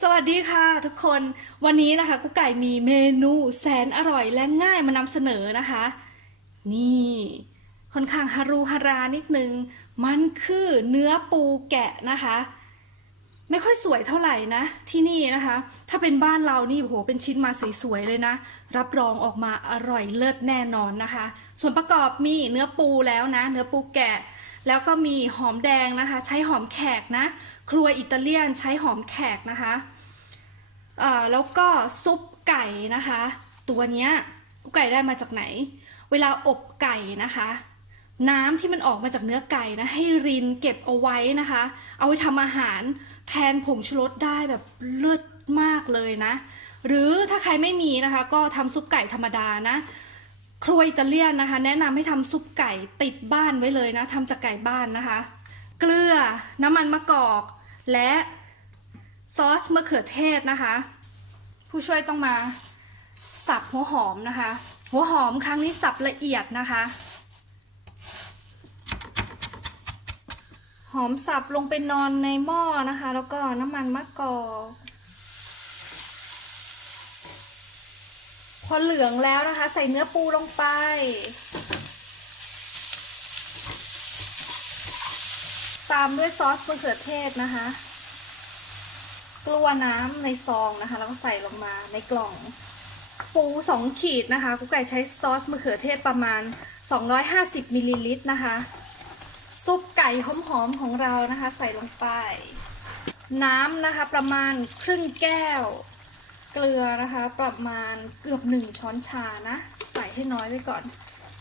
สวัสดีค่ะทุกคนวันนี้นะคะกุ๊กไก่มีเมนูแสนอร่อยและง่ายมานำเสนอนะคะนี่ค่อนข้างฮารูฮารานิดนึงมันคือเนื้อปูแกะนะคะไม่ค่อยสวยเท่าไหร่นะที่นี่นะคะถ้าเป็นบ้านเรานี่โหเป็นชิ้นมาสวยๆเลยนะรับรองออกมาอร่อยเลิศแน่นอนนะคะส่วนประกอบมีเนื้อปูแล้วนะเนื้อปูแกะแล้วก็มีหอมแดงนะคะใช้หอมแขกนะครัวอิตาเลียนใช้หอมแขกนะคะ แล้วก็ซุปไก่นะคะตัวเนี้ยกุ๊กไก่ได้มาจากไหนเวลาอบไก่นะคะน้ำที่มันออกมาจากเนื้อไก่นะให้รินเก็บเอาไว้นะคะเอาไว้ทำอาหารแทนผงชูรสได้แบบเลิศมากเลยนะหรือถ้าใครไม่มีนะคะก็ทำซุปไก่ธรรมดานะครัวอิตาเลียนนะคะแนะนำให้ทำซุปไก่ติดบ้านไว้เลยนะทำจากไก่บ้านนะคะเกลือน้ำมันมะกอกและซอสมะเขือเทศนะคะผู้ช่วยต้องมาสับหัวหอมนะคะหัวหอมครั้งนี้สับละเอียดนะคะหอมสับลงไปนอนในหม้อนะคะแล้วก็น้ำมันมะกอกพอเหลืองแล้วนะคะใส่เนื้อปูลงไปตามด้วยซอสมะเขือเทศนะคะกลัวน้ำในซองนะคะแล้วก็ใส่ลงมาในกล่องปู2 ขีดนะคะกุ๊กไก่ใช้ซอสมะเขือเทศประมาณ250มิลลิลิตรนะคะซุปไก่หอมๆของเรานะคะใส่ลงไปน้ำนะคะประมาณครึ่งแก้วเกลือนะคะประมาณเกือบ1 ช้อนชานะใส่ให้น้อยไว้ก่อน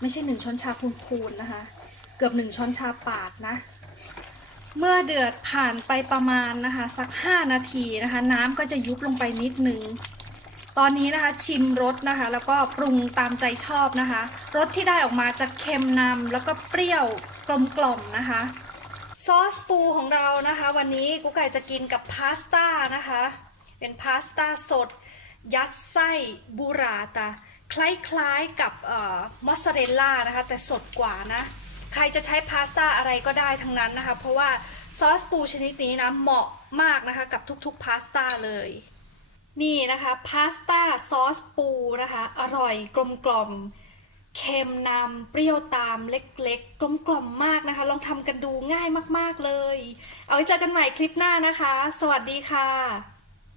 ไม่ใช่1 ช้อนชาพูนๆนะคะเกือบ1 ช้อนชาปาดนะเมื่อเดือดผ่านไปประมาณนะคะสัก5 นาทีนะคะน้ำก็จะยุบลงไปนิดนึงตอนนี้นะคะชิมรสนะคะแล้วก็ปรุงตามใจชอบนะคะรสที่ได้ออกมาจะเค็มนำแล้วก็เปรี้ยวกลมๆนะคะซอสปูของเรานะคะวันนี้กุ๊กไก่จะกินกับพาสต้านะคะเป็นพาสต้าสดยัดไส้บูราตาคล้ายๆกับมอสซาเรลล่านะคะแต่สดกว่านะใครจะใช้พาสต้าอะไรก็ได้ทั้งนั้นนะคะเพราะว่าซอสปูชนิดนี้นะเหมาะมากนะคะกับทุกๆพาสต้าเลยนี่นะคะพาสต้าซอสปูนะคะอร่อยกลมกล่อมเค็มนำเปรี้ยวตามเล็กๆกลมกล่อมมากนะคะลองทำกันดูง่ายมากๆเลยเอาไว้เจอกันใหม่คลิปหน้านะคะสวัสดีค่ะ